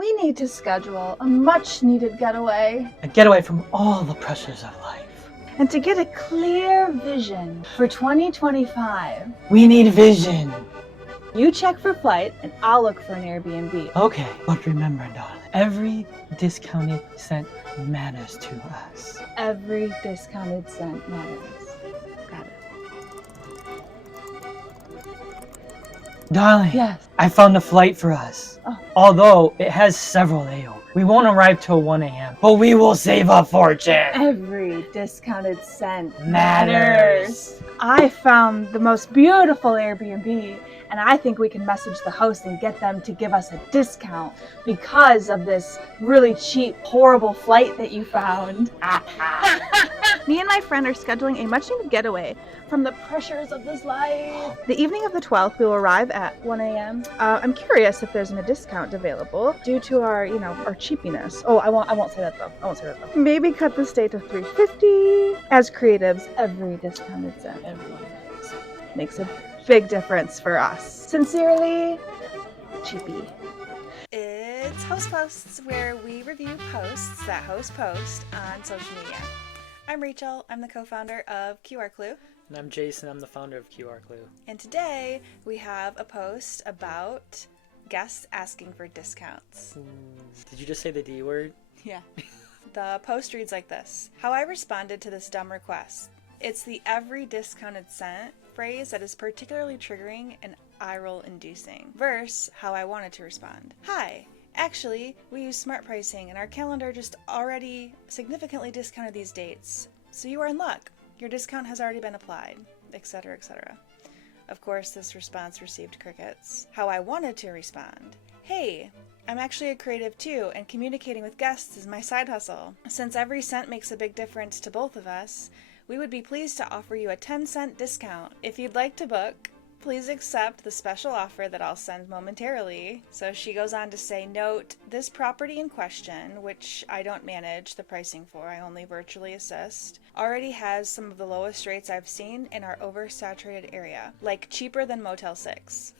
We need to schedule a much-needed getaway. A getaway from all the pressures of life. And to get a clear vision for 2025. We need vision. You check for flight, and I'll look for an Airbnb. Okay, but remember, darling, every discounted cent matters to us. Every discounted cent matters. Got it. Darling, Yes. I found a flight for us. Oh. Although it has several layovers. We won't arrive till 1 a.m., but we will save a fortune. Every discounted cent Matters. I found the most beautiful Airbnb, and I think we can message the host and get them to give us a discount because of this really cheap, horrible flight that you found. Me and my friend are scheduling a much-needed getaway from the pressures of this life. The evening of the 12th, we will arrive at 1 a.m. I'm curious if there's a discount available due to our cheapiness. Oh, I won't say that though. Maybe cut the stay to $3.50. As creatives, every discounted cent makes a big difference for us. Sincerely, Cheapy. It's Host Posts, where we review posts that hosts post on social media. I'm Rachel. I'm the co-founder of QR Clue. And I'm Jason. I'm the founder of QR Clue. And today we have a post about guests asking for discounts. Did you just say the D word? Yeah. The post reads like this. How I responded to this dumb request. It's the every discounted cent phrase that is particularly triggering and eye-roll inducing. Verse how I wanted to respond. Hi. Actually, we use smart pricing and our calendar just already significantly discounted these dates. So you are in luck. Your discount has already been applied, etc., etc. Of course, this response received crickets. How I wanted to respond. Hey, I'm actually a creative too, and communicating with guests is my side hustle. Since every cent makes a big difference to both of us, we would be pleased to offer you a 10-cent discount. If you'd like to book, please accept the special offer that I'll send momentarily. So she goes on to say, note, this property in question, which I don't manage the pricing for, I only virtually assist, already has some of the lowest rates I've seen in our oversaturated area, like cheaper than Motel 6.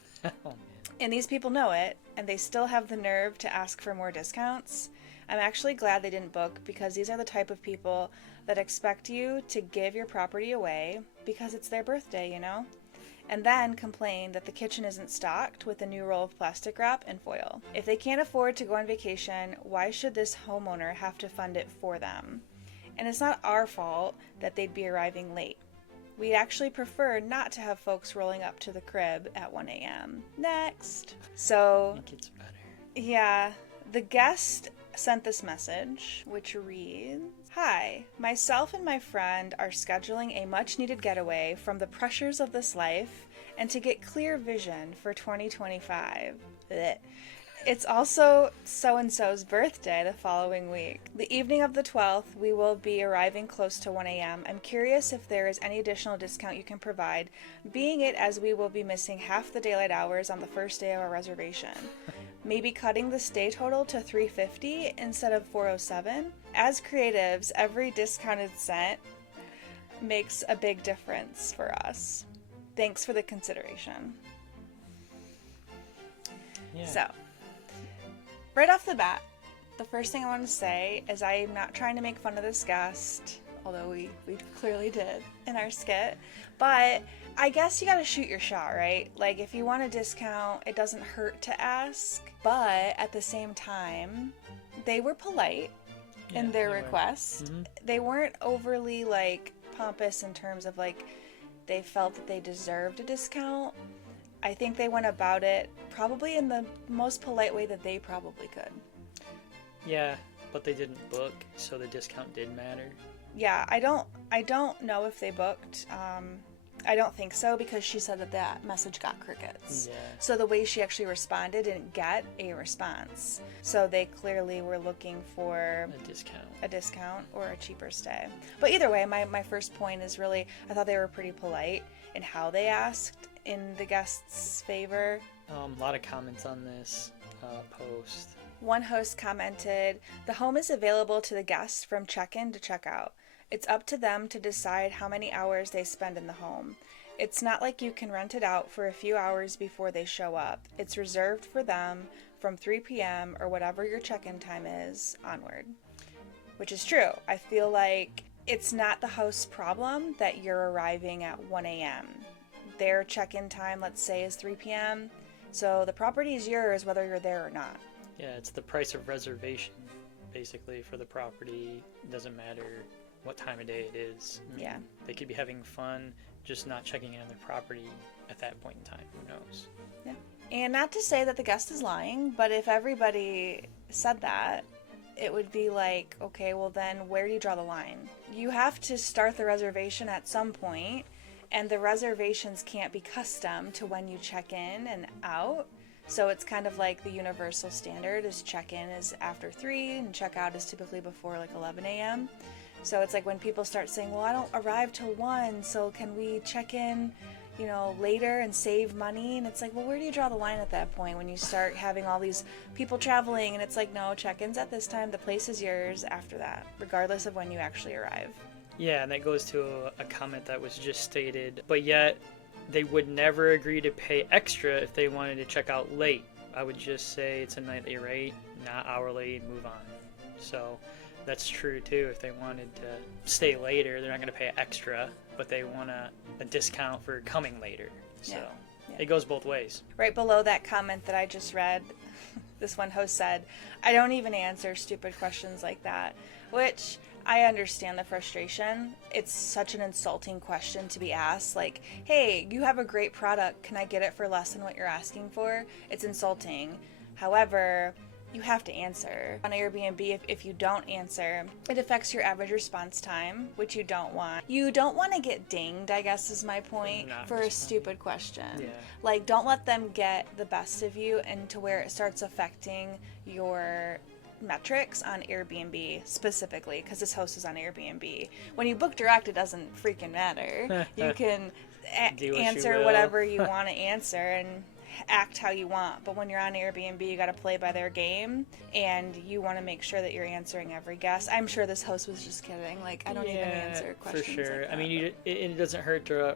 And these people know it, and they still have the nerve to ask for more discounts. I'm actually glad they didn't book, because these are the type of people that expect you to give your property away because it's their birthday, you know? And then complain that the kitchen isn't stocked with a new roll of plastic wrap and foil. If they can't afford to go on vacation, why should this homeowner have to fund it for them? And it's not our fault that they'd be arriving late. We'd actually prefer not to have folks rolling up to the crib at 1 a.m. Next. So, It gets better. yeah, the guest sent this message, which reads, Hi, myself and my friend are scheduling a much-needed getaway from the pressures of this life and to get clear vision for 2025. Blech. It's also so-and-so's birthday the following week. The evening of the 12th, we will be arriving close to 1 a.m. I'm curious if there is any additional discount you can provide, being it as we will be missing half the daylight hours on the first day of our reservation. Maybe cutting the stay total to $350 instead of $407. As creatives, every discounted cent makes a big difference for us. Thanks for the consideration. Yeah. So, right off the bat, the first thing I want to say is I'm not trying to make fun of this guest, although we clearly did in our skit, but I guess you gotta shoot your shot, right? Like, if you want a discount, it doesn't hurt to ask, but at the same time, they were polite in their request. Mm-hmm. They weren't overly, like, pompous in terms of, like, they felt that they deserved a discount. I think they went about it probably in the most polite way that they probably could. Yeah, but they didn't book, so the discount did matter. Yeah, I don't know if they booked. I don't think so, because she said that message got crickets. Yeah. So the way she actually responded didn't get a response. So they clearly were looking for A discount or a cheaper stay. But either way, my first point is really, I thought they were pretty polite in how they asked in the guest's favor. A lot of comments on this post. One host commented, the home is available to the guests from check-in to check-out. It's up to them to decide how many hours they spend in the home. It's not like you can rent it out for a few hours before they show up. It's reserved for them from 3 p.m. or whatever your check-in time is onward. Which is true. I feel like it's not the host's problem that you're arriving at 1 a.m. Their check-in time, let's say, is 3 p.m. So the property is yours whether you're there or not. Yeah, it's the price of reservation, basically, for the property. It doesn't matter what time of day it is. I mean, Yeah. They could be having fun, just not checking in on their property at that point in time. Who knows? Yeah. And not to say that the guest is lying, but if everybody said that, it would be like, okay, well then where do you draw the line? You have to start the reservation at some point, and the reservations can't be custom to when you check in and out. So it's kind of like the universal standard is check-in is after 3 and check-out is typically before like 11 a.m. So it's like when people start saying, well, I don't arrive till 1, so can we check in, later and save money? And it's like, well, where do you draw the line at that point when you start having all these people traveling? And it's like, no, check-in's at this time, the place is yours after that, regardless of when you actually arrive. Yeah, and that goes to a comment that was just stated, but yet they would never agree to pay extra if they wanted to check out late. I would just say it's a nightly rate, not hourly, and move on. So that's true too. If they wanted to stay later, they're not going to pay extra, but they want a discount for coming later. So Yeah. it goes both ways. Right below that comment that I just read, this one host said, I don't even answer stupid questions like that, which I understand the frustration. It's such an insulting question to be asked. Like, hey, you have a great product. Can I get it for less than what you're asking for? It's insulting. However, you have to answer. On Airbnb, if you don't answer, it affects your average response time, which you don't want. You don't want to get dinged, I guess is my point, for a stupid question. Yeah. Like, don't let them get the best of you and to where it starts affecting your metrics on Airbnb specifically, because this host is on Airbnb. When you book direct, it doesn't freaking matter. You can answer whatever you want to answer and act how you want, but when you're on Airbnb, you got to play by their game, and you want to make sure that you're answering every guest. I'm sure this host was just kidding. Like, I don't even answer questions. For sure. Like that, I mean, it doesn't hurt to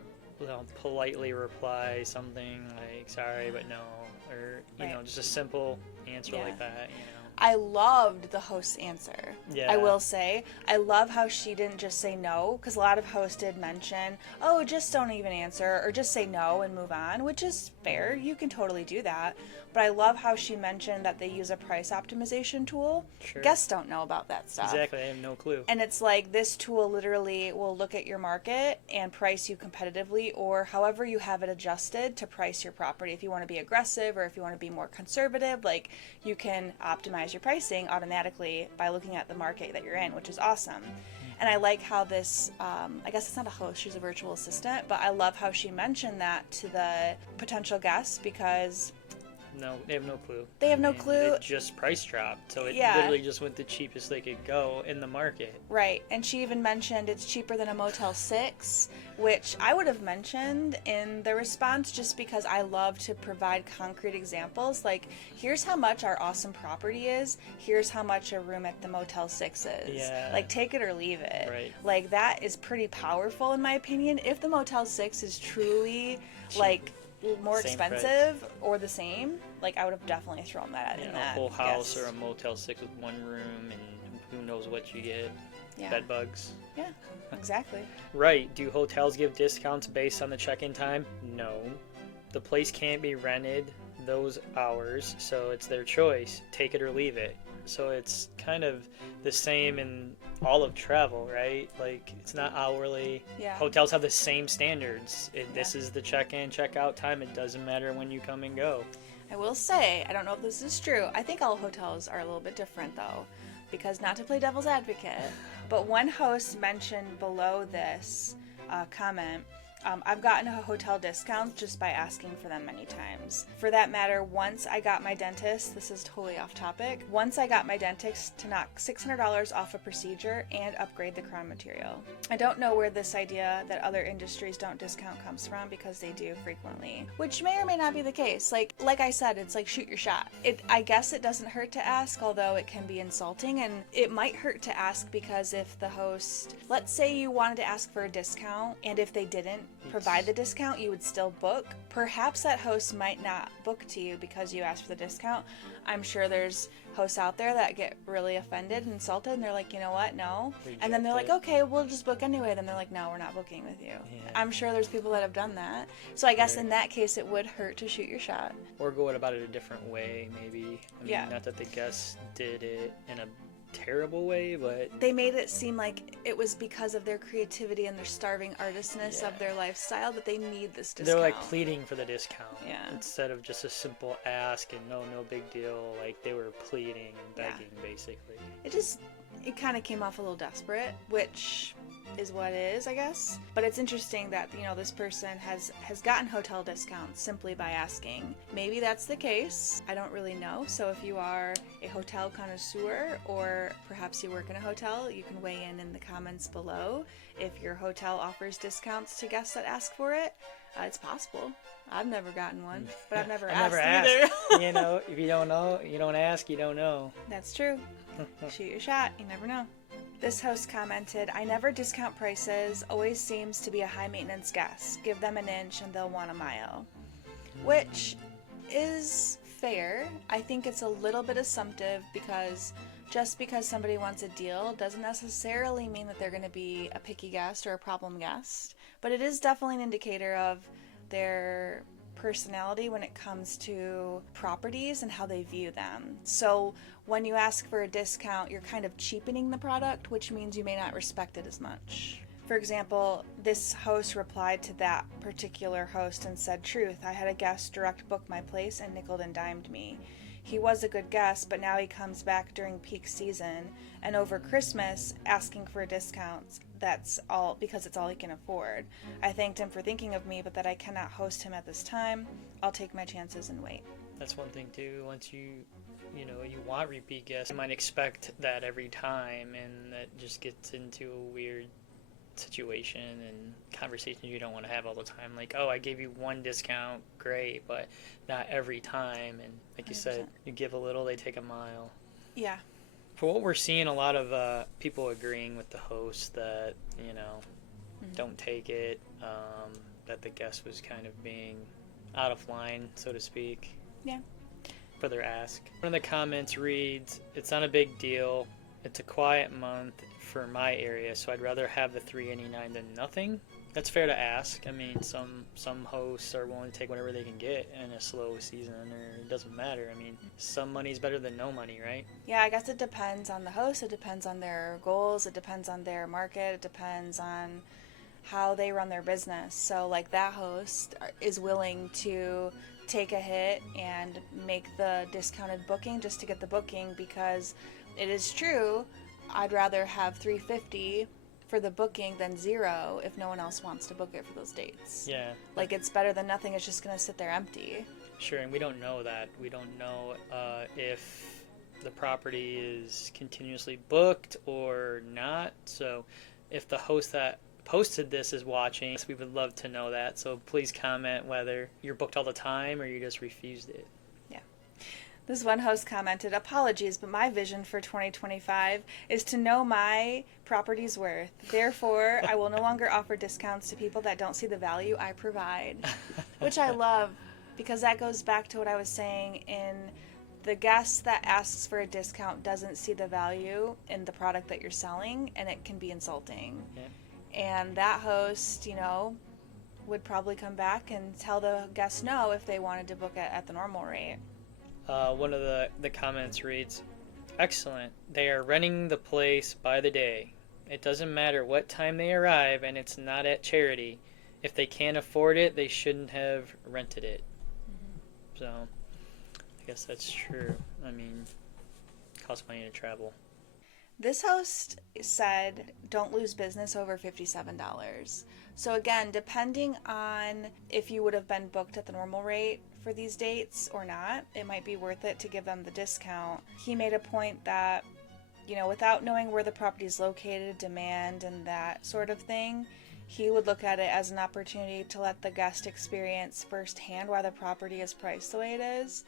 politely reply something like sorry but no, or just a simple answer like that. I loved the host's answer. Yeah. I will say, I love how she didn't just say no, because a lot of hosts did mention, oh, just don't even answer, or just say no and move on, which is fair. You can totally do that. But I love how she mentioned that they use a price optimization tool. Sure. Guests don't know about that stuff. Exactly, I have no clue. And it's like this tool literally will look at your market and price you competitively, or however you have it adjusted to price your property. If you want to be aggressive or if you want to be more conservative, like, you can optimize your pricing automatically by looking at the market that you're in, which is awesome. And I like how this, I guess it's not a host, she's a virtual assistant, but I love how she mentioned that to the potential guests, because No, they have no clue. They have no clue. It just price dropped, so it literally just went the cheapest they could go in the market. Right, and she even mentioned it's cheaper than a Motel 6, which I would have mentioned in the response just because I love to provide concrete examples. Like, here's how much our awesome property is, here's how much a room at the Motel 6 is. Yeah. Like, take it or leave it. Right. Like, that is pretty powerful in my opinion. If the Motel 6 is truly, Cheap. like, more Same expensive or the same, like, I would have definitely thrown that in that. A whole house yes. or a Motel 6 with one room, and who knows what you get. Yeah. Bed bugs. Yeah, exactly. Right. Do hotels give discounts based on the check-in time? No. The place can't be rented those hours, so it's their choice. Take it or leave it. So it's kind of the same in all of travel, right? Like, it's not hourly. Yeah. Hotels have the same standards. This is the check-in, check-out time. It doesn't matter when you come and go. I will say, I don't know if this is true. I think all hotels are a little bit different, though, because not to play devil's advocate, but one host mentioned below this comment, I've gotten a hotel discount just by asking for them many times. For that matter, once I got my dentist, this is totally off topic, once I got my dentist to knock $600 off a procedure and upgrade the crown material. I don't know where this idea that other industries don't discount comes from, because they do frequently, which may or may not be the case. Like I said, it's like shoot your shot. I guess it doesn't hurt to ask, although it can be insulting, and it might hurt to ask because if the host, let's say you wanted to ask for a discount, and if they didn't, provide the discount, you would still book. Perhaps that host might not book to you because you asked for the discount. I'm sure there's hosts out there that get really offended and insulted, and they're like, you know what, no. And then they're like, okay, we'll just book anyway. Then they're like, no, we're not booking with you. Yeah. I'm sure there's people that have done that. So I guess in that case, it would hurt to shoot your shot. Or go about it a different way, maybe. I mean, Yeah. not that the guests did it in a terrible way, but They made it seem like it was because of their creativity and their starving artistness of their lifestyle that they need this discount. they're like pleading for the discount instead of just a simple ask and no big deal. Like they were pleading and begging, basically. It kind of came off a little desperate, which is what it is, I guess. But it's interesting that, you know, this person has gotten hotel discounts simply by asking. Maybe that's the case. I don't really know. So if you are a hotel connoisseur or perhaps you work in a hotel, you can weigh in the comments below. If your hotel offers discounts to guests that ask for it, it's possible. I've never gotten one, but I've never asked either. You know, if you don't know, you don't ask, you don't know. That's true. Shoot your shot. You never know. This host commented, I never discount prices. Always seems to be a high maintenance guest. Give them an inch and they'll want a mile. Which is fair. I think it's a little bit assumptive because just because somebody wants a deal doesn't necessarily mean that they're going to be a picky guest or a problem guest. But it is definitely an indicator of their personality when it comes to properties and how they view them. So when you ask for a discount, you're kind of cheapening the product, which means you may not respect it as much. For example, this host replied to that particular host and said, truth, I had a guest direct book my place and nickeled and dimed me. He was a good guest, but now he comes back during peak season and over Christmas asking for discounts. That's all because it's all he can afford. I thanked him for thinking of me, but that I cannot host him at this time. I'll take my chances and wait. That's one thing too. Once you want repeat guests, you might expect that every time, and that just gets into a weird situation and conversations you don't want to have all the time. Like, oh, I gave you one discount, great, but not every time. And like you 100%. Said, you give a little, they take a mile. Yeah. For what we're seeing, a lot of people agreeing with the host that, don't take it, that the guest was kind of being out of line, so to speak. Yeah. For their ask. One of the comments reads, it's not a big deal. It's a quiet month for my area, so I'd rather have the $3.89 than nothing. That's fair to ask. I mean, some hosts are willing to take whatever they can get in a slow season, or it doesn't matter. I mean, some money's better than no money, right? Yeah, I guess it depends on the host. It depends on their goals. It depends on their market. It depends on how they run their business. So, like, that host is willing to take a hit and make the discounted booking just to get the booking, because it is true, I'd rather have $3.50 for the booking than $0 if no one else wants to book it for those dates. Yeah. Like, it's better than nothing. It's just going to sit there empty. Sure, and we don't know that. We don't know if the property is continuously booked or not. So if the host that posted this is watching, we would love to know that. So please comment whether you're booked all the time or you just refused it. This one host commented, apologies, but my vision for 2025 is to know my property's worth. Therefore, I will no longer offer discounts to people that don't see the value I provide. Which I love, because that goes back to what I was saying in the guest that asks for a discount doesn't see the value in the product that you're selling, and it can be insulting. Yeah. And that host, would probably come back and tell the guest no if they wanted to book it at the normal rate. One of the comments reads, excellent. They are renting the place by the day. It doesn't matter what time they arrive, and it's not at charity. If they can't afford it, they shouldn't have rented it. Mm-hmm. So, I guess that's true. I mean, it costs money to travel. This host said, don't lose business over $57. So again, depending on if you would have been booked at the normal rate for these dates or not, it might be worth it to give them the discount. He made a point that, without knowing where the property is located, demand, and that sort of thing, he would look at it as an opportunity to let the guest experience firsthand why the property is priced the way it is.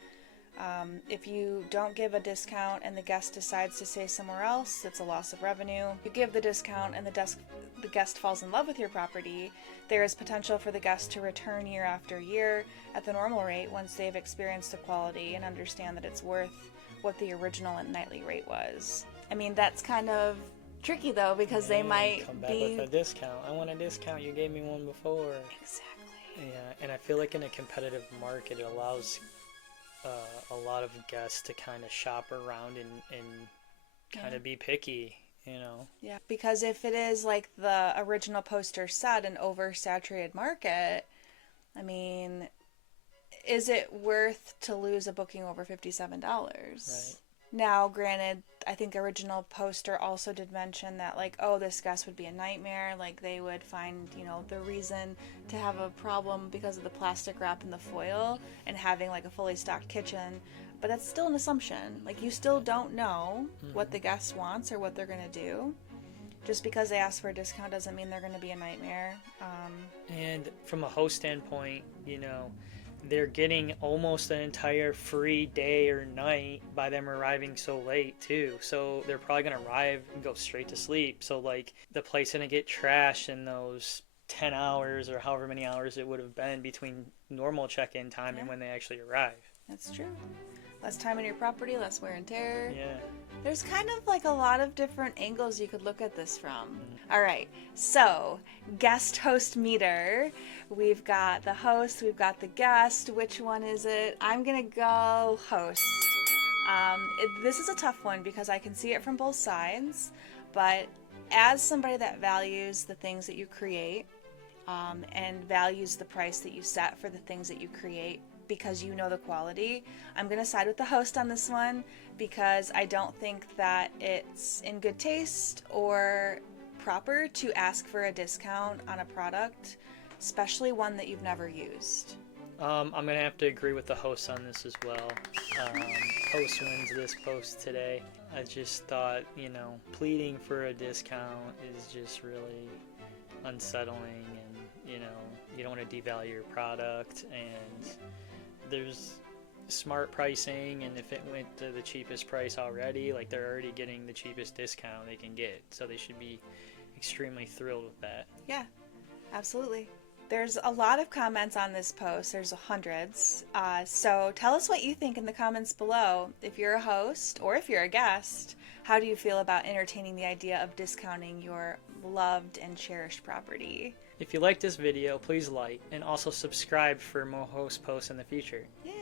If you don't give a discount and the guest decides to stay somewhere else, it's a loss of revenue. If you give the discount and the guest falls in love with your property, there is potential for the guest to return year after year at the normal rate once they've experienced the quality and understand that it's worth what the original and nightly rate was. I mean, that's kind of tricky though, because they might come back be... with a discount. I want a discount. You gave me one before. Exactly. Yeah, and I feel like in a competitive market, it allows a lot of guests to kind of shop around and kind of be picky, you know? Yeah, because if it is like the original poster said, an oversaturated market, I mean, is it worth to lose a booking over $57? Right. Now, granted, I think original poster also did mention that, like, oh, this guest would be a nightmare. Like, they would find, you know, the reason to have a problem because of the plastic wrap and the foil and having, like, a fully stocked kitchen. But that's still an assumption. Like, you still don't know what the guest wants or what they're going to do. Just because they ask for a discount doesn't mean they're going to be a nightmare. And from a host standpoint, you know, they're getting almost an entire free day or night by them arriving so late too. So they're probably going to arrive and go straight to sleep. So like the place going to get trashed in those 10 hours or however many hours it would have been between normal check-in time and when they actually arrive. That's true. Less time on your property, less wear and tear. Yeah. There's kind of like a lot of different angles you could look at this from. All right, so guest host meter. We've got the host, we've got the guest. Which one is it? I'm gonna go host. This is a tough one because I can see it from both sides, but as somebody that values the things that you create and values the price that you set for the things that you create, because you know the quality, I'm going to side with the host on this one because I don't think that it's in good taste or proper to ask for a discount on a product, especially one that you've never used. I'm going to have to agree with the host on this as well. Host wins this post today. I just thought, you know, pleading for a discount is just really unsettling, and, you know, you don't want to devalue your product, and there's smart pricing, and if it went to the cheapest price already, like they're already getting the cheapest discount they can get, so they should be extremely thrilled with that. Yeah, absolutely. There's a lot of comments on this post. There's hundreds. So tell us what you think in the comments below. If you're a host or if you're a guest, how do you feel about entertaining the idea of discounting your loved and cherished property? If you like this video, please like and also subscribe for more host posts in the future. Yeah.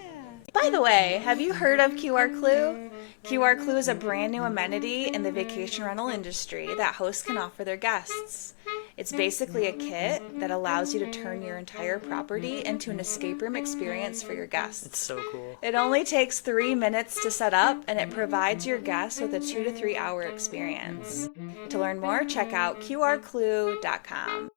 By the way, have you heard of QR Clue? QR Clue is a brand new amenity in the vacation rental industry that hosts can offer their guests. It's basically a kit that allows you to turn your entire property into an escape room experience for your guests. It's so cool. It only takes 3 minutes to set up, and it provides your guests with a 2 to 3 hour experience. To learn more, check out qrclue.com.